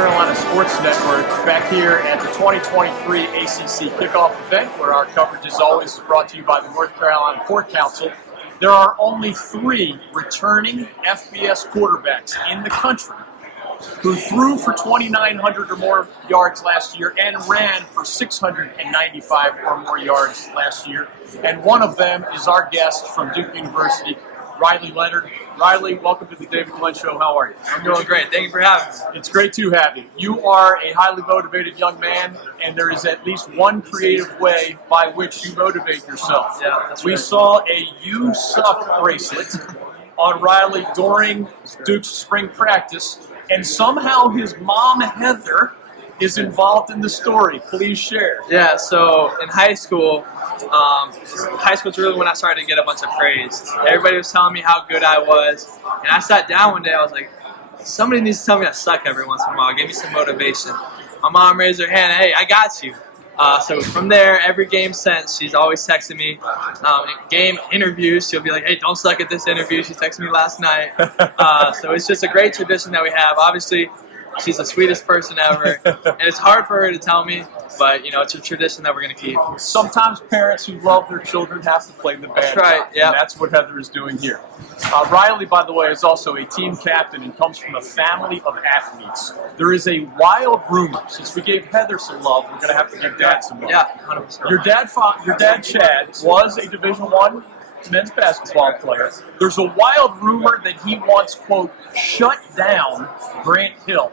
Carolina Sports Network, back here at the 2023 ACC Kickoff event, where our coverage, as always, is brought to you by the North Carolina Port Council. There are only 3 returning FBS quarterbacks in the country who threw for 2,900 or more yards last year and ran for 695 or more yards last year. And one of them is our guest from Duke University, Riley Leonard. Riley, welcome to the David Glenn Show. How are you? I'm doing great. Thank you for having me. It's great to have you. You are a highly motivated young man, and there is at least one creative way by which you motivate yourself. Yeah, that's We right. saw a "You Suck" bracelet on Riley during Duke's spring practice, and somehow his mom, Heather, is involved in the story. Please share. Yeah, so in high school is really when I started to get a bunch of praise. Everybody was telling me how good I was, and I sat down one day, I was like, somebody needs to tell me I suck every once in a while. Give me some motivation. My mom raised her hand, hey, I got you. So from there, every game since, she's always texting me. Game interviews, she'll be like, hey, don't suck at this interview. She texted me last night. So it's just a great tradition that we have. Obviously, she's the sweetest person ever, and it's hard for her to tell me, but it's a tradition that we're going to keep. Sometimes parents who love their children have to play the bad That's right, guy, yeah. and that's what Heather is doing here. Riley, by the way, is also a team captain and comes from a family of athletes. There is a wild rumor, since we gave Heather some love, we're going to have to give Dad some love. Yeah, 100%. Your dad, Chad, was a Division I men's basketball player. There's a wild rumor that he once, quote, shut down Grant Hill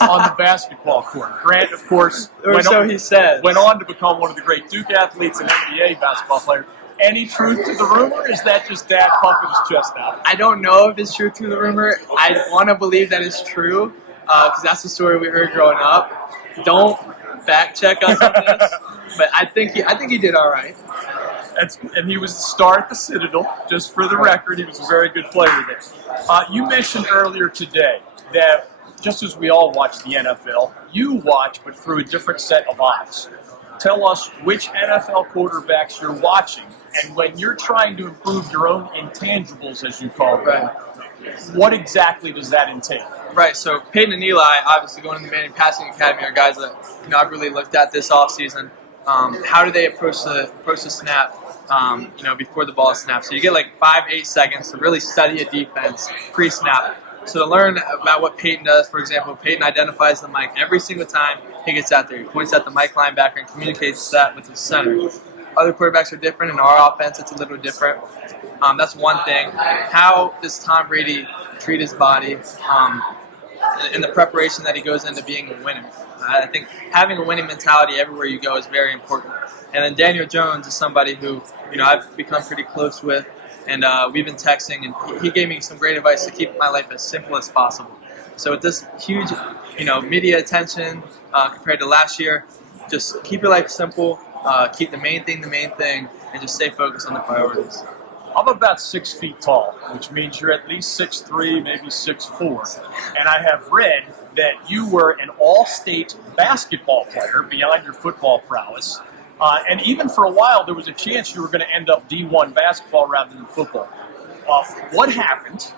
on the basketball court. Grant, of course, He says. went on to become one of the great Duke athletes and NBA basketball player. Any truth to the rumor, or is that just Dad puffing his chest out? I don't know if it's true to the rumor. I want to believe that it's true because that's the story we heard growing up. Don't fact check us on this, but I think he did all right. And he was the star at the Citadel. Just for the record, he was a very good player there. You mentioned earlier today that just as we all watch the NFL, you watch, but through a different set of eyes. Tell us which NFL quarterbacks you're watching, and when you're trying to improve your own intangibles, as you call them, what exactly does that entail? Right, so Peyton and Eli, obviously going to the Manning Passing Academy, are guys that I've really looked at this offseason. How do they approach the snap? Before the ball is snapped. So you get like 5-8 seconds to really study a defense pre-snap. So to learn about what Peyton does, for example, Peyton identifies the mic every single time he gets out there. He points at the mic linebacker and communicates that with his center. Other quarterbacks are different. In our offense, it's a little different. That's one thing. How does Tom Brady treat his body in the preparation that he goes into being a winner? I think having a winning mentality everywhere you go is very important. And then Daniel Jones is somebody who, I've become pretty close with, and we've been texting, and he gave me some great advice to keep my life as simple as possible. So with this huge, media attention compared to last year, just keep your life simple, keep the main thing, and just stay focused on the priorities. I'm about 6 feet tall, which means you're at least 6'3", maybe 6'4". And I have read that you were an all-state basketball player beyond your football prowess. And even for a while, there was a chance you were going to end up D1 basketball rather than football. What happened?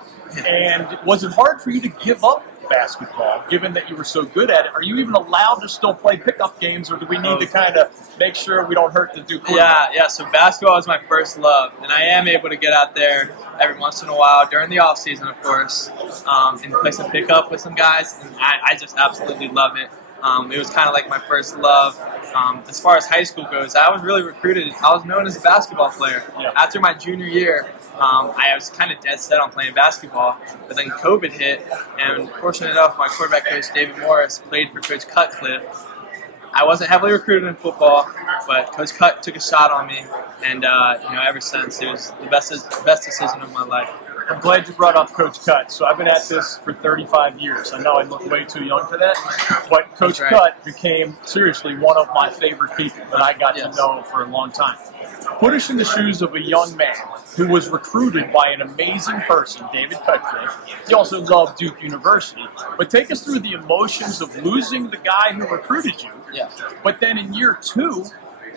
And was it hard for you to give up basketball, given that you were so good at it? Are you even allowed to still play pickup games, or do we need to kind of make sure we don't hurt the Duke? Yeah. So basketball is my first love, and I am able to get out there every once in a while during the off season, of course, and play some pickup with some guys, and I just absolutely love it. It was kind of like my first love. As far as high school goes, I was really recruited. I was known as a basketball player. Yeah. After my junior year, I was kind of dead set on playing basketball, but then COVID hit, and fortunate enough, my quarterback coach, David Morris, played for Coach Cutcliffe. I wasn't heavily recruited in football, but Coach Cut took a shot on me, and ever since, it was the best decision of my life. I'm glad you brought up Coach Cut. So I've been at this for 35 years. I know I look way too young for that, but Coach Cut became, seriously, one of my favorite people that I got to know for a long time. Put us in the shoes of a young man who was recruited by an amazing person, David Cutcliffe. He also loved Duke University. But take us through the emotions of losing the guy who recruited you. Yeah. But then in year 2,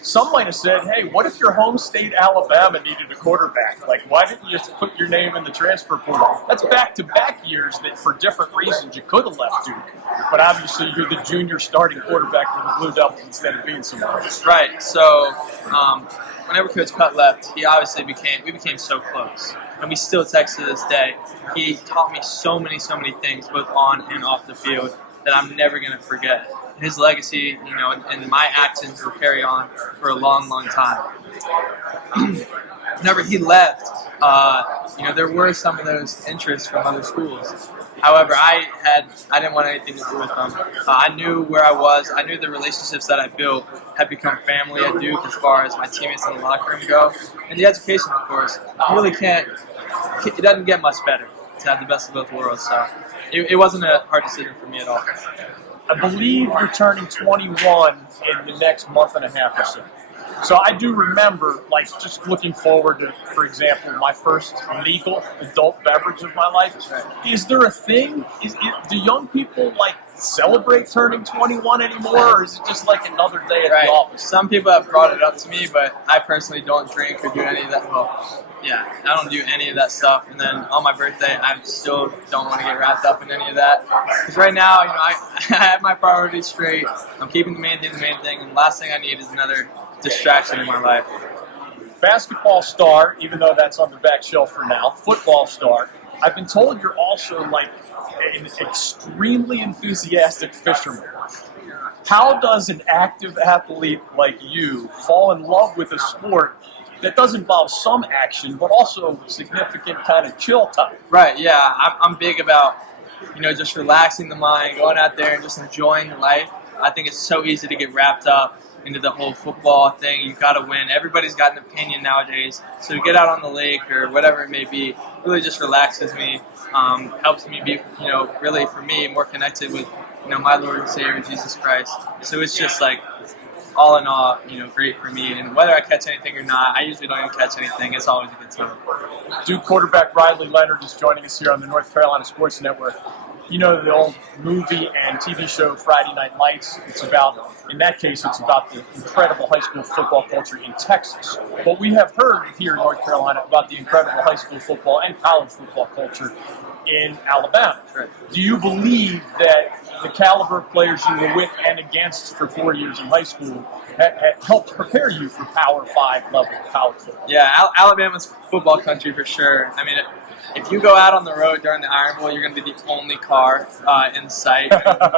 some might have said, hey, what if your home state Alabama needed a quarterback? Like, why didn't you just put your name in the transfer portal? That's back-to-back years that for different reasons you could have left Duke. But obviously you're the junior starting quarterback for the Blue Devils instead of being somewhere else. Right. So whenever Coach Cutt left, we became so close. And we still text to this day. He taught me so many things, both on and off the field, that I'm never going to forget. His legacy, and my actions will carry on for a long time. Whenever he left, there were some of those interests from other schools. However, I didn't want anything to do with them. I knew where I was. I knew the relationships that I built had become family at Duke as far as my teammates in the locker room go. And the education, of course, you really can't. It doesn't get much better to have the best of both worlds. So it wasn't a hard decision for me at all. I believe you're turning 21 in the next month and a half or so. So I do remember, just looking forward to, for example, my first legal adult beverage of my life. Is there a thing? Do young people, celebrate turning 21 anymore, or is it just like another day at the office? Some people have brought it up to me, but I personally don't drink or do any of that. Well, yeah, I don't do any of that stuff. And then on my birthday, I still don't want to get wrapped up in any of that. Because right now, I have my priorities straight. I'm keeping the main thing, and the last thing I need is another distraction in my life. Basketball star, even though that's on the back shelf for now, football star. I've been told you're also an extremely enthusiastic fisherman. How does an active athlete like you fall in love with a sport that does involve some action, but also significant kind of chill time? Right, yeah. I'm big about, just relaxing the mind, going out there and just enjoying life. I think it's so easy to get wrapped up into the whole football thing. You've got to win. Everybody's got an opinion nowadays. So to get out on the lake or whatever it may be really just relaxes me, helps me be, really for me, more connected with, my Lord and Savior, Jesus Christ. So it's just all in all, great for me. And whether I catch anything or not, I usually don't even catch anything. It's always a good time. Duke quarterback Riley Leonard is joining us here on the North Carolina Sports Network. The old movie and TV show Friday Night Lights. In that case, it's about the incredible high school football culture in Texas. But we have heard here in North Carolina about the incredible high school football and college football culture in Alabama. Right. Do you believe that the caliber of players you were with and against for 4 years in high school helped prepare you for Power 5 level college football? Yeah, Alabama's football country for sure. I mean, if you go out on the road during the Iron Bowl, you're going to be the only car in sight.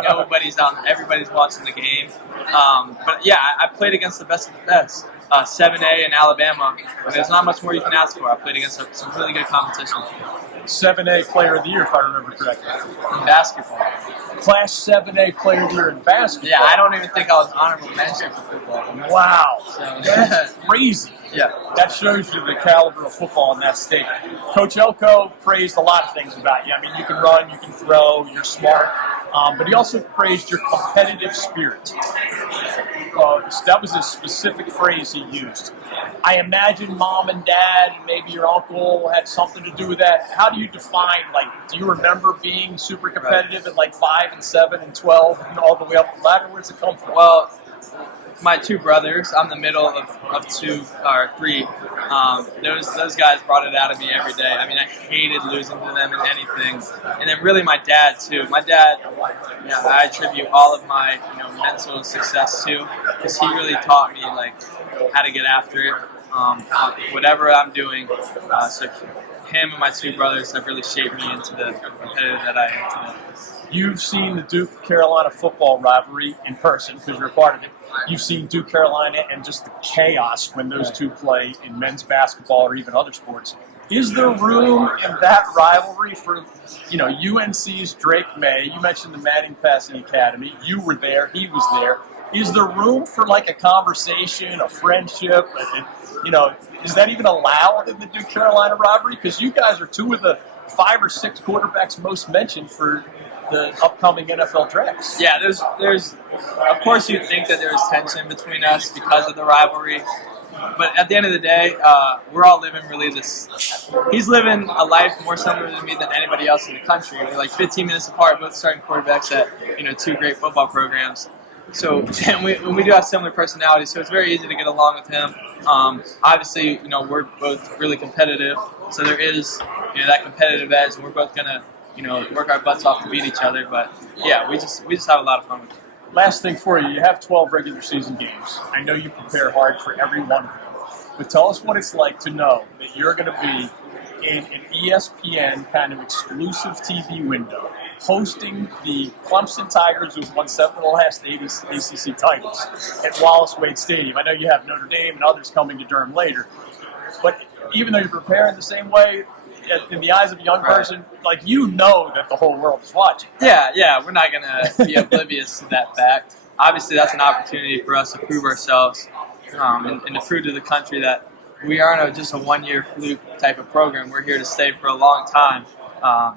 Nobody's out. Everybody's watching the game. But yeah, I've played against the best of the best. 7A in Alabama. And there's not much more you can ask for. I played against some really good competition. 7A Player of the Year, if I remember correctly. In basketball. Class 7A Player of the Year in basketball. Yeah, I don't even think I was honorable mention for football. Wow. So, that's crazy. Yeah. That shows you the caliber of football in that state. Coach Elko praised a lot of things about you. I mean, you can run, you can throw, you're smart. But he also praised your competitive spirit. That was a specific phrase he used. I imagine mom and dad, maybe your uncle had something to do with that. How do you define, do you remember being super competitive at 5 and 7 and 12 and all the way up the ladder? Where does it come from? Well, my two brothers, I'm the middle of two or three. Those guys brought it out of me every day. I mean, I hated losing to them in anything. And then really my dad too. My dad, I attribute all of my mental success to, because he really taught me how to get after it, whatever I'm doing. So him and my two brothers have really shaped me into the competitor that I am today. You've seen the Duke-Carolina football rivalry in person because you're a part of it. You've seen Duke-Carolina and just the chaos when those two play in men's basketball or even other sports. Is there room in that rivalry for, UNC's Drake May? You mentioned the Manning Passing Academy. You were there. He was there. Is there room for a conversation, a friendship? Is that even allowed in the Duke-Carolina rivalry? Because you guys are two of the 5 or 6 quarterbacks most mentioned for the upcoming NFL drafts. Yeah, there's of course you'd think that there's tension between us because of the rivalry, but at the end of the day, we're all living really he's living a life more similar to me than anybody else in the country. We're 15 minutes apart, both starting quarterbacks at 2 great football programs. and we do have similar personalities, so it's very easy to get along with him. Obviously, we're both really competitive, so there is that competitive edge, and we're both gonna work our butts off to beat each other. But yeah, we just have a lot of fun with it. Last thing for you, you have 12 regular season games. I know you prepare hard for every one of them, but tell us what it's like to know that you're going to be in an ESPN kind of exclusive TV window, hosting the Clemson Tigers, who've won 7 of the last 8 ACC titles, at Wallace Wade Stadium. I know you have Notre Dame and others coming to Durham later, but even though you're preparing the same way, in the eyes of a young person, like that the whole world is watching. Yeah, we're not going to be oblivious to that fact. Obviously, that's an opportunity for us to prove ourselves and to prove to the country that we aren't just a one-year fluke type of program. We're here to stay for a long time.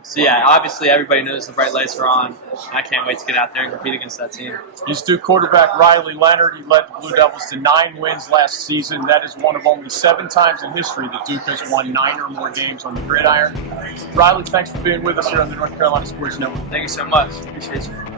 So yeah, obviously everybody knows the bright lights are on. I can't wait to get out there and compete against that team. Used to quarterback Riley Leonard. He led the Blue Devils to 9 wins last season. That is one of only 7 times in history that Duke has won 9 or more games on the gridiron. Riley, thanks for being with us here on the North Carolina Sports Network. Thank you so much. Appreciate you.